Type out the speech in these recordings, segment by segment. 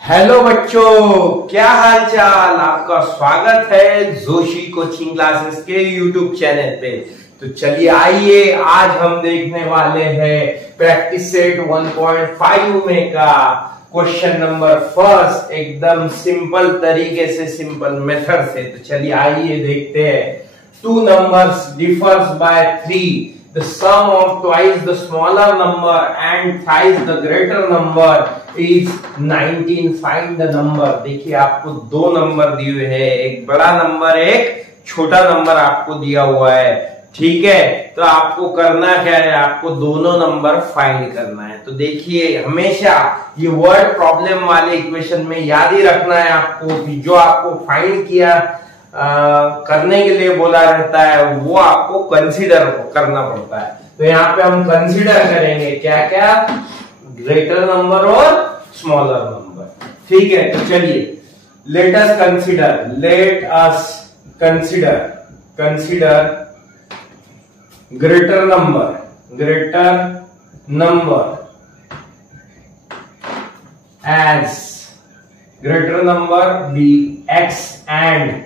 Hello बच्चों, क्या हाल चाल। आपका स्वागत है जोशी कोचिंग क्लासेस के यूट्यूब चैनल पे। तो चलिए आइए, आज हम देखने वाले हैं प्रैक्टिस सेट 1.5 में का क्वेश्चन नंबर फर्स्ट, एकदम सिंपल तरीके से, सिंपल मेथड से। तो चलिए आइए देखते हैं। Two numbers differs by 3, the sum of twice the smaller number and thrice the greater number is 19. Find the number। देखिए आपको दो नंबर दिए हुए हैं, एक बड़ा नंबर एक छोटा नंबर आपको दिया हुआ है, ठीक है। तो आपको करना क्या है, आपको दोनों नंबर फाइंड करना है। तो देखिए हमेशा ये वर्ड प्रॉब्लम वाले इक्वेशन में याद ही रखना है आपको कि जो आपको फाइंड किया करने के लिए बोला रहता है वो आपको कंसीडर करना पड़ता है। तो यहाँ पे हम कंसीडर करेंगे क्या क्या, ग्रेटर नंबर और स्मॉलर नंबर, ठीक है। तो चलिए let us consider greater number as greater number be x and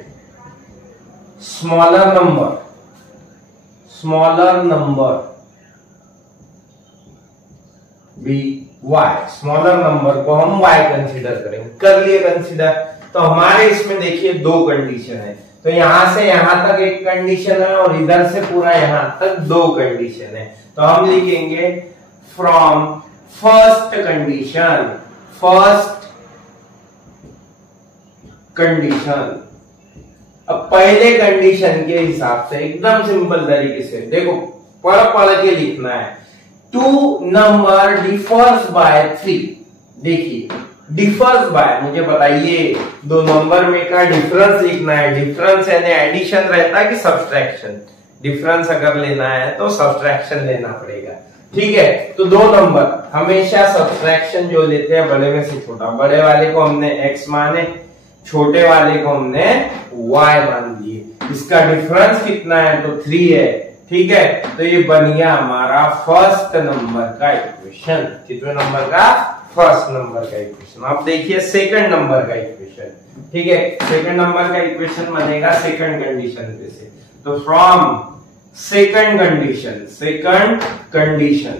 smaller number be y. Smaller number को हम वाई कंसीडर करेंगे। कर लिए कंसीडर। तो हमारे इसमें देखिए दो कंडीशन है। तो यहां से यहां तक एक कंडीशन है और इधर से पूरा यहां तक दो कंडीशन है। तो हम लिखेंगे फ्रॉम फर्स्ट कंडीशन। अब पहले कंडीशन के हिसाब से एकदम सिंपल तरीके से देखो, पढ़ के लिखना है। Two number differs by 3। देखिए डिफर्स बाय, मुझे बताइए दो नंबर में का डिफरेंस लिखना है। डिफरेंस यानी एडिशन रहता है कि सब्सट्रैक्शन। डिफरेंस अगर लेना है तो सब्सट्रैक्शन लेना पड़ेगा, ठीक है। तो दो नंबर हमेशा सब्सट्रैक्शन जो लेते हैं बड़े में से छोटा। बड़े वाले को हमने x माने, छोटे वाले को हमने y मान लिए। इसका डिफरेंस कितना है तो 3 है, ठीक है। तो ये बन गया हमारा फर्स्ट नंबर का इक्वेशन। कितने नंबर का? फर्स्ट नंबर का इक्वेशन। अब देखिए सेकंड नंबर का इक्वेशन, ठीक है। सेकंड नंबर का इक्वेशन बनेगा सेकंड कंडीशन पे से। तो फ्रॉम सेकंड कंडीशन,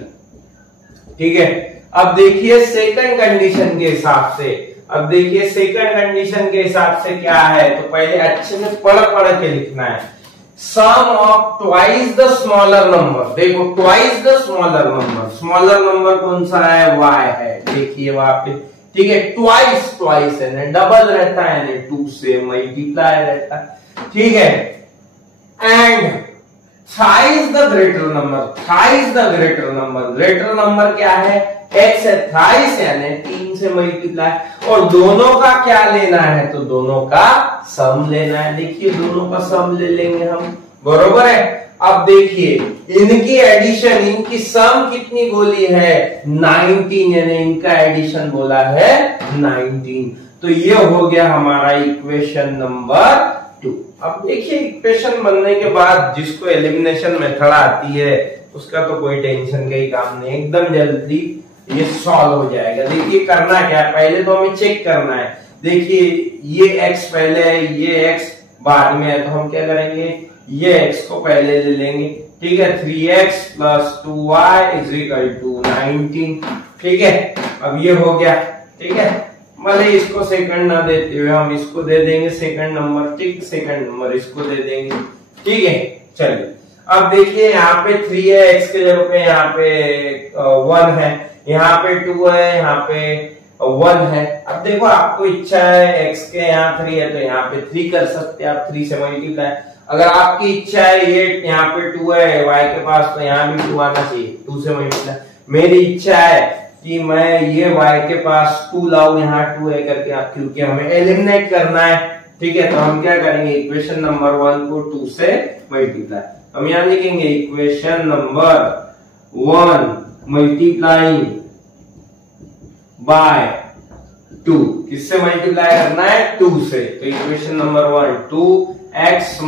ठीक है। अब देखिए सेकंड कंडीशन के हिसाब से, क्या है तो पहले अच्छे से पढ़ के लिखना है। Sum of twice the smaller number. देखो ट्वाइस द स्मॉलर नंबर कौन सा है? y है। देखिए वहां पे, ठीक है। ट्वाइस है ना, डबल रहता है ना, 2 से मल्टीप्लाई रहता है, ठीक है। And thrice the greater number क्या है? x है। थ्राइस यानी 3 से मल्टीप्लाई। और दोनों का क्या लेना है तो दोनों का सम लेना है। देखिए दोनों का सम ले लेंगे हम, बरोबर है। अब देखिए इनकी एडिशन, इनकी सम कितनी बोली है? 19, यानी इनका एडिशन बोला है 19। तो ये हो गया हमारा इक्वेशन नंबर 2। अब देखिए इक्वेशन बनने के बाद जिसको एलिमिनेशन मेथड आती है उसका तो कोई टेंशन का ही काम नहीं, एकदम जल्दी ये सॉल्व हो जाएगा। देखिए करना क्या है, पहले तो हमें चेक करना है। देखिए ये x पहले है, ये x बाद में है। तो हम क्या करेंगे, ये x को पहले ले लेंगे, ठीक है। 3x + 2y = 19, ठीक है। अब ये हो गया, ठीक है। भले इसको सेकंड ना देते हुए हम इसको दे देंगे सेकंड नंबर, ठीक। सेकंड नंबर इसको दे देंगे, ठीक है। चलिए अब देखिए यहाँ पे 3 है, x के जगह पे यहाँ पे 1 है, यहाँ पे 2 है, यहाँ पे 1 है। अब देखो आपको इच्छा है x के यहाँ 3 है तो यहाँ पे 3 कर सकते हैं आप, 3 से मल्टीप्लाई। अगर आपकी इच्छा है ये यहाँ पे 2 है y के पास तो यहाँ भी 2 आना चाहिए, 2 से मल्टीप्लाई। मेरी इच्छा है कि मैं ये y के पास 2 लाऊं, यहाँ 2 है करके, क्योंकि हमें एलिमिनेट करना है, ठीक है। तो हम क्या करेंगे, इक्वेशन नंबर 1 को 2 से मल्टीप्लाई। हम यहाँ लिखेंगे इक्वेशन नंबर 1 मल्टीप्लाइंग बाय 2। किससे मल्टीप्लाई करना है? 2 से। तो equation number 1 2x -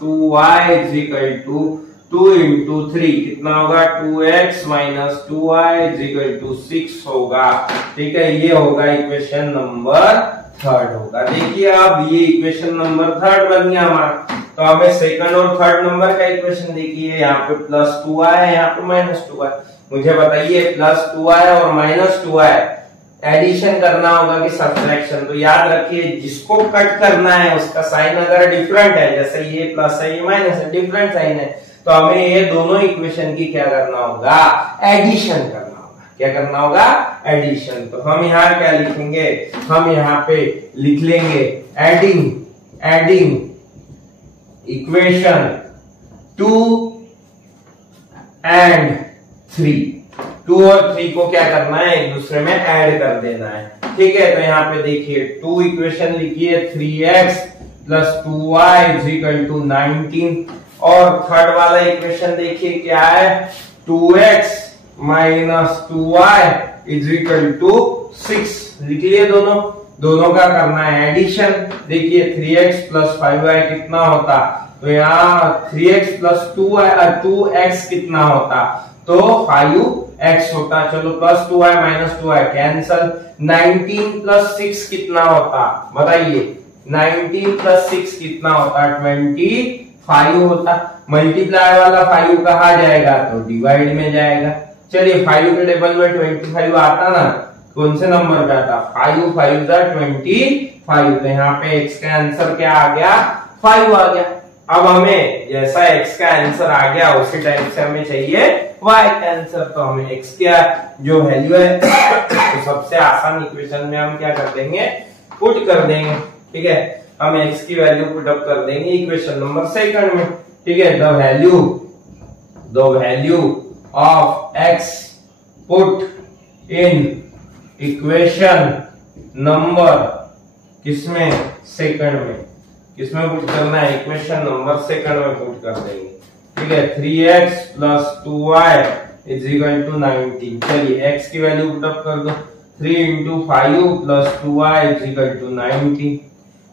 2y = 2 into 3 कितना होगा 2x minus 2y is equal to 6 होगा। ठीक है, ये होगा इक्वेशन नंबर 3 होगा। देखिए अब ये इक्वेशन नंबर 3 बन गया हमारा। तो हमें सेकंड और थर्ड नंबर का इक्वेशन देखिए, यहाँ पे प्लस 2y है, यहाँ पे माइनस 2y। मुझे बताइए प्लस 2y और माइनस 2y एडिशन करना होगा कि सब्ट्रैक्शन। तो याद रखिए जिसको कट करना है उसका साइन अगर डिफरेंट है, जैसे ये प्लस है ये माइनस है, डिफरेंट साइन है, तो हमें ये दोनों इक्वेशन की क्या करना होगा, एडिशन करना होगा। क्या करना होगा, एडिशन। तो हम यहाँ क्या लिखेंगे, हम यहाँ पे लिख लेंगे एडिंग इक्वेशन 2 and 3। 2 और 3 को क्या करना है, एक दूसरे में ऐड कर देना है। ठीक है, तो यहाँ पे देखिए 2 इक्वेशन लिखिए 3x plus 2y is equal to 19 और थर्ड वाला इक्वेशन देखिए क्या है 2x minus 2y is equal to 6। लिख लिए दोनों का करना है एडिशन। देखिए 3x प्लस 5y कितना होता, तो यहाँ 3x प्लस 2x कितना होता, तो 5x होता। चलो plus 2y minus 2y cancel. 19 plus 6 कितना होता बताइए, 19 प्लस 6 कितना होता, 25 होता। मल्टीप्लाई वाला 5 कहा जाएगा, तो डिवाइड में जाएगा। चलिए 5 के टेबल में 25 आता ना, कौन से नंबर पे आता, 5 5 25। तो यहाँ पे x का आंसर क्या आ गया, 5 आ गया। अब हमें जैसा x का आंसर आ गया उसी टाइप से हमें चाहिए y का आंसर। तो हमें x का जो वैल्यू है तो सबसे आसान इक्वेशन में हम क्या कर देंगे, पुट कर देंगे। ठीक है, हम x की वैल्यू पुट अप कर देंगे इक्वेशन नंबर 2 में। ठीक है, the value of x put in equation number किसमें, सेकंड में। किसमें पुट करना है, इक्वेशन नंबर 2 में पुट कर देंगे। ठीक है, 3x plus 2y is equal to 19। चलिए x की वैल्यू पुट अप कर दो, 3 into 5 plus 2y is equal to 19।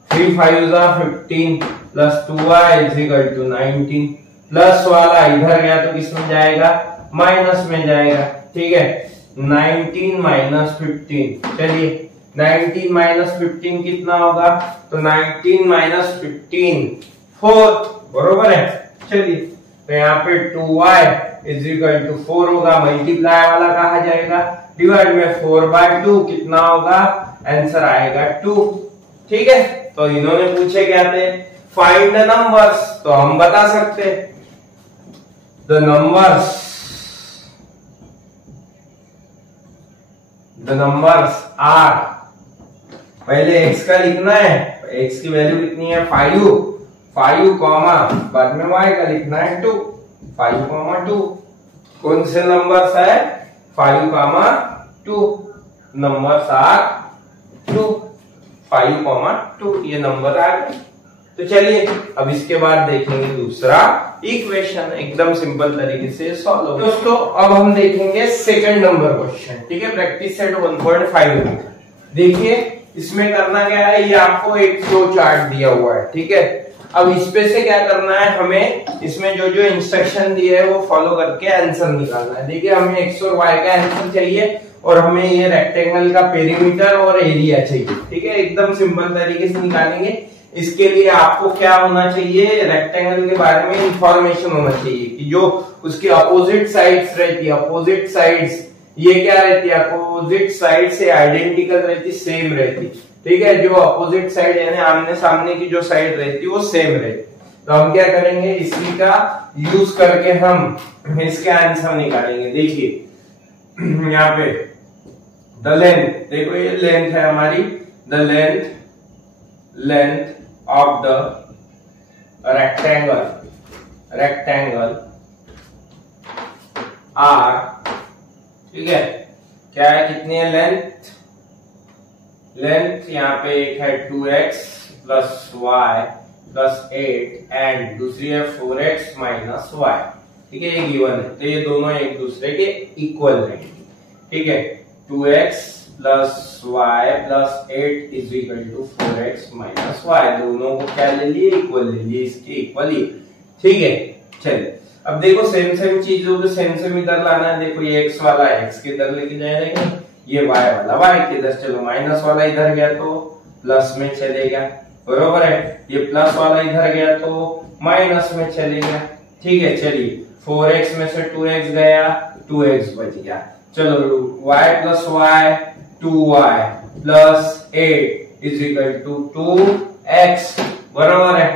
3 5 15 plus 2y is equal to 19। Plus वाला इधर गया तो किसमें जाएगा, माइनस में जाएगा। ठीक है, 19 माइनस 15। चलिए 19 माइनस 15 कितना होगा, तो 19 माइनस 15 4 बरोबर है। चलिए तो यहाँ पे 2y इज इक्वल टू 4 होगा, मल्टीप्लाई वाला कहा जाएगा, डिवाइड में 4/2 कितना होगा, आंसर आएगा 2। ठीक है, तो इन्होंने पूछे क्या थे, फाइंड द नंबर्स। तो हम बता सकते द नंबर्स आर, पहले x का लिखना है, x की वैल्यू कितनी है 5 कॉमा बाद में y का लिखना है 2, 5, 2। कौन से नंबर्स है, 5, 2 नंबर्स आर 2, 5, 2 ये नंबर आ गए। तो चलिए अब इसके बाद देखेंगे दूसरा इक्वेशन, एकदम सिंपल तरीके से सॉल्व होगा। दोस्तों अब हम देखेंगे सेकंड नंबर क्वेश्चन। ठीक है, प्रैक्टिस सेट 1.5। देखिए इसमें करना क्या है, ये आपको एक फ्लो चार्ट दिया हुआ है। ठीक है, अब इस पे से क्या करना है, हमें इसमें जो जो इंस्ट्रक्शन दिए है वो फॉलो करके आंसर निकालना है। देखिए हमें x और y का आंसर चाहिए और हमें ये रेक्टेंगल का पेरीमीटर और एरिया चाहिए। ठीक है, एकदम सिंपल तरीके से निकालेंगे। इसके लिए आपको क्या होना चाहिए, रेक्टेंगल के बारे में इंफॉर्मेशन होना चाहिए कि जो उसकी अपोजिट साइड्स रहती है, अपोजिट साइड्स ये क्या रहती है, अपोजिट साइड से आइडेंटिकल रहती, सेम रहती। ठीक है, जो अपोजिट साइड यानी आमने सामने की जो साइड रहती वो सेम रहती। तो हम क्या करेंगे, इसी का यूज करके हम इसके आंसर निकालेंगे। देखिए यहाँ पे द लेंथ, देखो ये लेंथ है हमारी, the length of the rectangle R. ठीक है, क्या है, कितनी है लेंथ यहाँ पे एक है 2x plus y plus 8 and दूसरी है 4x माइनस y। ठीक है, ये गिवन है, तो ये दोनों एक दूसरे के इक्वल रहेंगे। ठीक है, 2x plus y plus 8 is equal to 4x minus y। दोनों को क्या ले लिए, इक्वल ले लिए, इसके इक्वल ही। ठीक है, चलिए अब देखो सेम सेम चीजों को सेम सेम इधर लाना है। देखो ये x वाला x के इधर लेके जाएंगे, ये y वाला y के इधर। चलो माइनस वाला इधर गया तो प्लस में चलेगा, बरोबर है। ये प्लस वाला इधर गया तो माइनस में चलेगा, ठीक है। चलिए 4x में से 2x गया, 2x बच गया। चलो y plus y 2y plus 8 is equal to 2x, बरोबर है।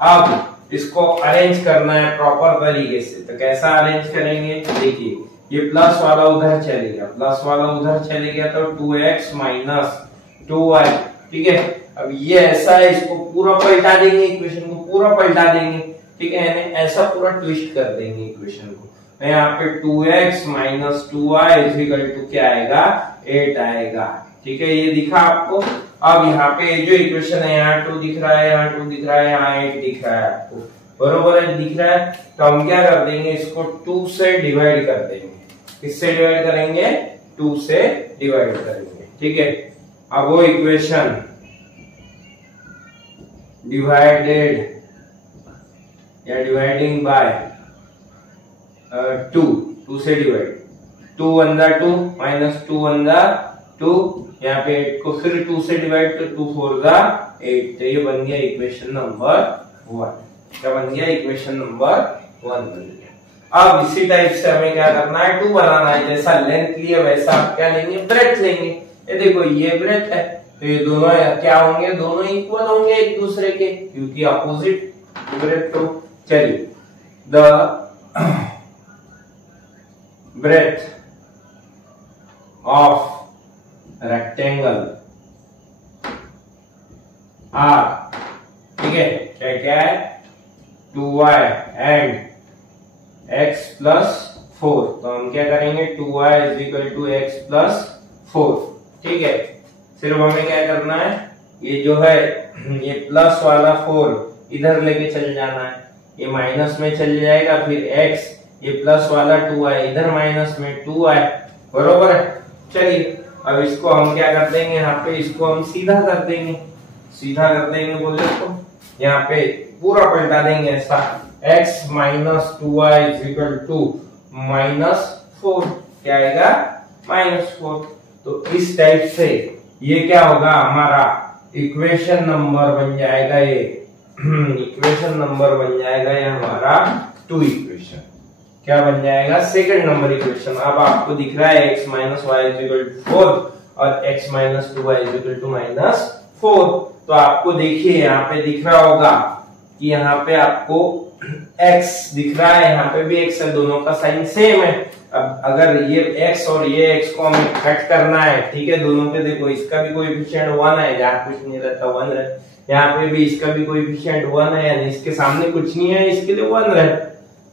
अब इसको अरेंज करना है प्रॉपर तरीके से, तो कैसा अरेंज करेंगे? देखिए ये प्लस वाला उधर चले गया, प्लस वाला उधर चले गया तो 2x माइनस 2y, ठीक है। अब ये ऐसा है, इसको पूरा पलटा देंगे, इक्वेशन को पूरा पलटा देंगे, ठीक है। ऐसा पूरा ट्विस्ट कर देंगे इक्वेशन को। यहाँ पे 2x minus 2y is equal to क्या आएगा? 8 आएगा, ठीक है। ये दिखा आपको। अब यहाँ पे जो इक्वेशन है, यहाँ 2 दिख रहा है, यहाँ 2 दिख रहा है, यहाँ 8 दिख रहा है आपको, बरोबर है, दिख रहा है। तो हम क्या कर देंगे, इसको 2 से डिवाइड कर देंगे। किससे डिवाइड करेंगे? 2 से डिवाइड करेंगे, ठीक है। अब वो इक्वेशन डिवाइडेड या डिवाइडिंग बाय 2 से डिवाइड, 2 1 जा 2 माइनस 2 1 जा 2, यहाँ पे 8 को फिर 2 से डिवाइड, तो 2 4 जा 8। तो ये बन गया इक्वेशन नंबर 1। क्या बन गया? इक्वेशन नंबर 1 बन गया। अब इसी टाइप से हमें क्या करना है? 2 बनाना है। जैसा लेंथ लिया वैसा आप क्या लेंगे? ब्रेथ लेंगे। ये देखो ये ब्रेथ है, तो ये दोनों क्या होंगे? दोनों इक्वल होंगे एक दूसरे के, क्योंकि अपोजिट ब्रेथ। तो चलिए the breadth of rectangle R, ठीक है, क्या क्या है? 2y and x plus 4। तो हम क्या करेंगे? 2y is equal to x plus 4, ठीक है। सिर्फ हमें क्या करना है? ये जो है ये प्लस वाला 4 इधर लेके चल जाना है, ये माइनस में चल जाएगा, फिर x, ये प्लस वाला 2y इधर माइनस में 2y, बरोबर है। चलिए अब इसको हम क्या कर देंगे? यहाँ पे इसको हम सीधा कर देंगे, सीधा कर देंगे बोले तो यहाँ पे पूरा पलटा देंगे ऐसा। x minus 2y is equal to minus 4, क्या आएगा? माइनस 4। तो इस टाइप से ये क्या होगा? हमारा इक्वेशन नंबर बन जाएगा, ये इक्वेशन नंबर बन जाएगा ये हमारा 2 इक्वेशन। क्या बन जाएगा? Second number equation. अब आपको दिख रहा है x minus y is equal to 4 और x minus 2y is equal to minus 4। तो आपको देखिए यहाँ पे दिख रहा होगा कि यहाँ पे आपको x दिख रहा है, यहाँ पे भी x है, दोनों का साइन सेम है। अब अगर ये x और ये x को हमें कट करना है, ठीक है, दोनों के देखो इसका भी कोएफिशिएंट 1 है, जहाँ कुछ नहीं रहता 1 रहे, यहाँ पे भी इसका भी कोएफिशिएंट 1 है, यानी इसके सामने कुछ नहीं है, इसके लिए 1 रहे,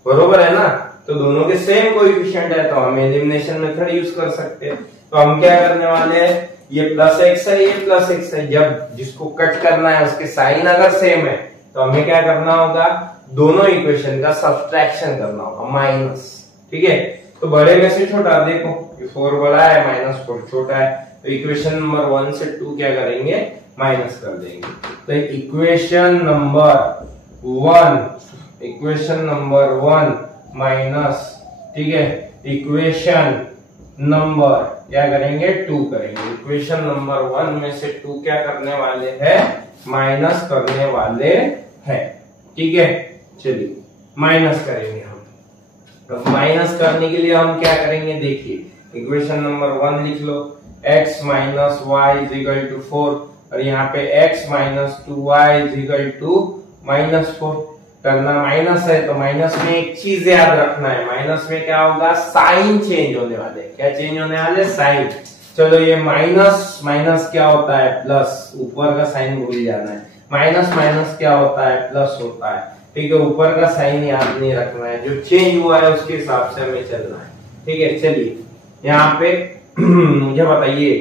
बरोबर है ना। तो दोनों के सेम कोएफिशिएंट है, तो हम एलिमिनेशन मेथड यूज कर सकते हैं। तो हम क्या करने वाले हैं? ये प्लस x है, ये प्लस x है, जब जिसको कट करना है उसके साइन अगर सेम है तो हमें क्या करना होगा? दोनों इक्वेशन का सब्सट्रैक्शन करना होगा, माइनस, ठीक है। तो बड़े में से छोटा, देखो ये 4 बड़ा है, माइनस 4 छोटा है, तो इक्वेशन नंबर 1 से 2 क्या करेंगे? माइनस कर देंगे। तो इक्वेशन नंबर 1 माइनस, ठीक है, इक्वेशन नंबर क्या करेंगे? 2 करेंगे। इक्वेशन नंबर 1 में से 2 क्या करने वाले हैं? माइनस करने वाले हैं, ठीक है। चलिए माइनस करेंगे हम। तो माइनस करने के लिए हम क्या करेंगे? देखिए इक्वेशन नंबर 1 लिख लो, x minus y is equal to 4 और यहाँ पे x minus 2y is equal to minus 4। करना माइनस है तो माइनस में एक चीज याद रखना है, माइनस में क्या होगा? साइन चेंज होने वाले। क्या चेंज होने वाले? साइन। चलो ये माइनस माइनस क्या होता है? प्लस। ऊपर का साइन भूल जाना है। माइनस माइनस क्या होता है? प्लस होता है, ठीक है। ऊपर का साइन याद नहीं रखना है, जो चेंज हुआ है उसके हिसाब से हमें चलना है, ठीक है। चलिए यहाँ पे मुझे बताइए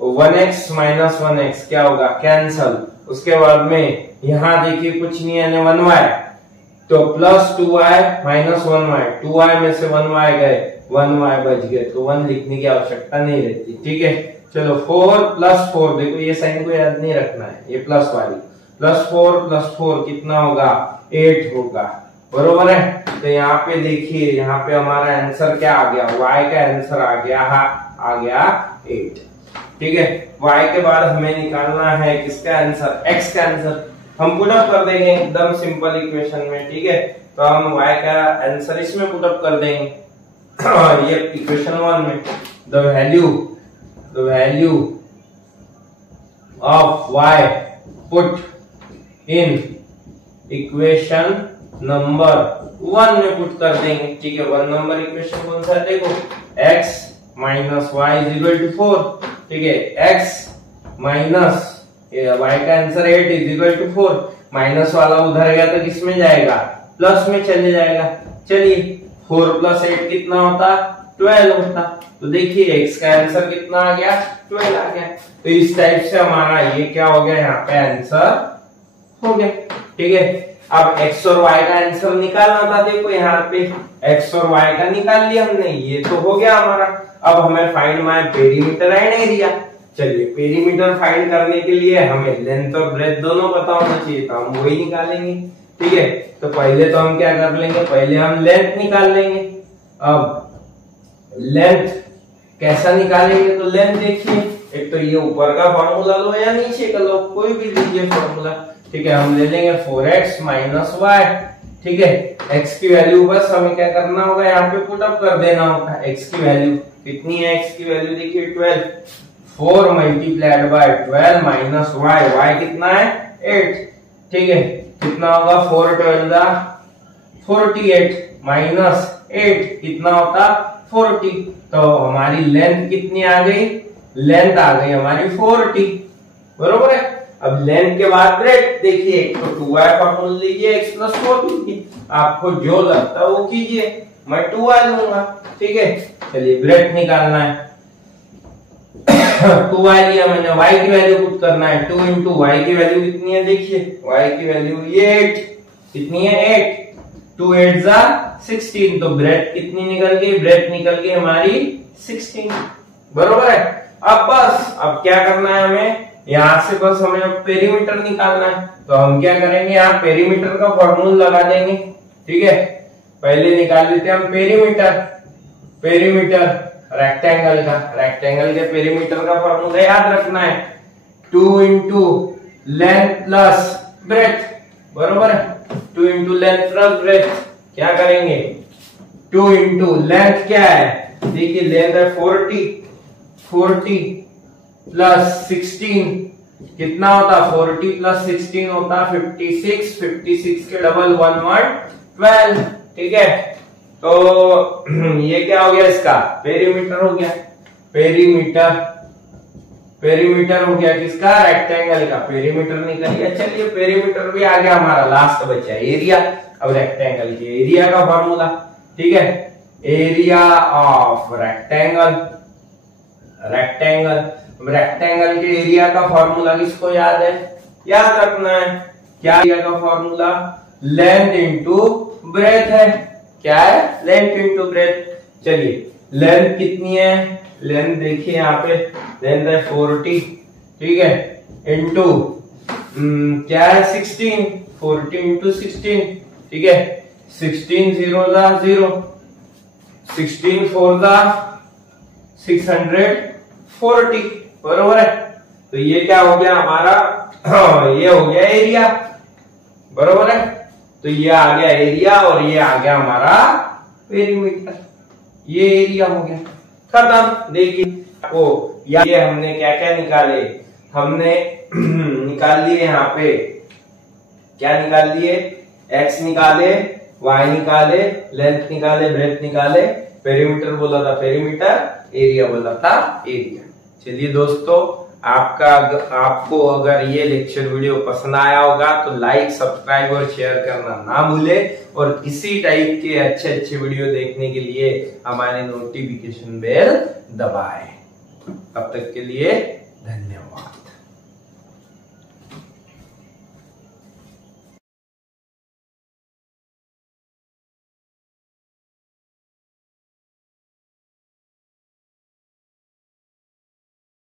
1x माइनस 1x क्या होगा? कैंसल। उसके बाद में यहाँ देखिए कुछ नहीं है, 1y, तो plus 2y minus 1y, 2y में से 1y गए, 1y बच गए, तो 1 लिखने की आवश्यकता नहीं रहती, ठीक है। चलो 4 प्लस 4, देखो ये साइन को याद नहीं रखना है, ये प्लस वाली, प्लस 4 कितना होगा? 8 होगा, बरोबर है। तो यहाँ पे देखिए, यहाँ पे हमारा आंसर क्या आ गया, y का आंसर आ गया 8। ठीक है, y के बाद हमें निकालना है किसका आंसर, x का आंसर। हम पुट अप कर देंगे एकदम सिंपल इक्वेशन में। ठीक है, तो हम y का आंसर इसमें पुट अप कर देंगे ये इक्वेशन 1 में। The value of y put in equation number 1 में पुट कर देंगे। ठीक है, 1 नंबर इक्वेशन कौन सा है, देखो x minus y is equal to 4। ठीक है, x माइनस y का answer 8 is equal to 4। Minus वाला उधर गया तो किस में जाएगा, प्लस में चले जाएगा। चलिए 4 प्लस 8 कितना होता, 12 होता। तो देखिए x का आंसर कितना आ गया, 12 आ गया। तो इस टाइप से हमारा ये क्या हो गया, यहाँ पे आंसर हो गया। ठीक है, अब x और y का आंसर निकालना था। देखो यहाँ पे x और y का निकाल लिया हमने, ये तो हो गया हमारा। अब हमें find my perimeter and area. चलिए, पेरीमीटर फाइंड करने के लिए हमें लेंथ और ब्रेथ दोनों पता होना चाहिए, तो हम वही निकालेंगे। ठीक है, तो पहले तो हम क्या कर लेंगे, पहले हम लेंथ निकाल लेंगे। अब लेंथ कैसा निकालेंगे, तो लेंथ देखिए, एक तो ये ऊपर का फॉर्मूला लो या नीचे का लो, कोई भी लीजिए फॉर्मूला। ठीक है, हम ले लेंगे 4x माइनस वाई। ठीक है, x की वैल्यू बस हमें क्या करना होगा, यहाँ पे पुट अप कर देना होगा। x की वैल्यू कितनी है, x की वैल्यू देखिए 12। 4 multiplied by 12 minus y, y कितना है 8। ठीक है, कितना होगा 4 12 48 माइनस 8 कितना होता 40। तो हमारी लेंथ कितनी आ गई, लेंथ आ गई हमारी 40। बरोबर है। अब लेंथ के बाद ब्रेथ देखिए, एक तो 2y फॉर्मूला लीजिए, x प्लस 4 लीजिए, आपको जो लगता है वो कीजिए, मैं 2y लूंगा। ठीक है, चलिए ब्रेथ निकालना है 2y लिया मैंने, y की वैल्यू पुट करना है। 2 इंटू y की वैल्यू कितनी है, देखिए y की वैल्यू ये 8, कितनी है 8। 2 8 जा 16, तो ब्रेथ कितनी निकल गई, ब्रेथ निकल गई हमारी 16। बरोबर है। अब बस अब क्या करना है हमें, यहाँ से बस हमें पेरीमीटर निकालना है। तो हम क्या करेंगे, यहाँ पेरीमीटर का फॉर्मूला लगा देंगे। ठीक है, पहले निकाल लेते हैं हम पेरीमीटर रेक्टेंगल का। रेक्टेंगल के पेरीमीटर का फॉर्मूला याद रखना है, 2 इंटू लेंथ प्लस ब्रेथ। बरोबर है, 2 इंटू लेंथ प्लस ब्रेथ। क्या करेंगे, 2 इंटू लेंथ क्या है, देखिए लेंथ है 40 प्लस 16 कितना होता, 40 प्लस 16 होता 56। 56 के डबल 1 12। ठीक है, तो ये क्या हो गया, इसका पेरीमीटर हो गया। पेरीमीटर हो गया किसका, रेक्टेंगल का। पेरीमीटर निकल गया। चलिए पेरीमीटर भी आ गया हमारा, लास्ट बचा एरिया। अब रेक्टेंगल के एरिया का फॉर्मूला। ठीक है, एरिया ऑफ रेक्टेंगल रेक्टेंगल के एरिया का फॉर्मूला किसको याद है, याद रखना है। क्या एरिया का फॉर्मूला, लेंथ इंटू ब्रेथ है। क्या है, लेंथ इंटू ब्रेथ। चलिए लेंथ कितनी है, लेंथ देखिए यहाँ पे लेंथ है 40। ठीक है, इंटू क्या है 16, 40 इंटू 16। ठीक है, 16 0 जा 0, 16 4 जा 640। बरोबर है। तो ये क्या हो गया हमारा ये हो गया एरिया। बरोबर है, तो ये आ गया एरिया और ये आ गया हमारा पेरीमीटर। ये एरिया हो गया, खत्म। देखिए आपको ये हमने क्या क्या निकाले, हमने निकाल लिए यहाँ पे क्या निकाल लिए, x निकाले, y निकाले, लेंथ निकाले, ब्रेथ निकाले, पेरीमीटर बोला था पेरीमीटर, एरिया बोला था एरिया। चलिए दोस्तों, आपको अगर ये लेक्चर वीडियो पसंद आया होगा तो लाइक, सब्सक्राइब और शेयर करना ना भूले। और इसी टाइप के अच्छे अच्छे वीडियो देखने के लिए हमारे नोटिफिकेशन बेल दबाएं। तब तक के लिए धन्यवाद।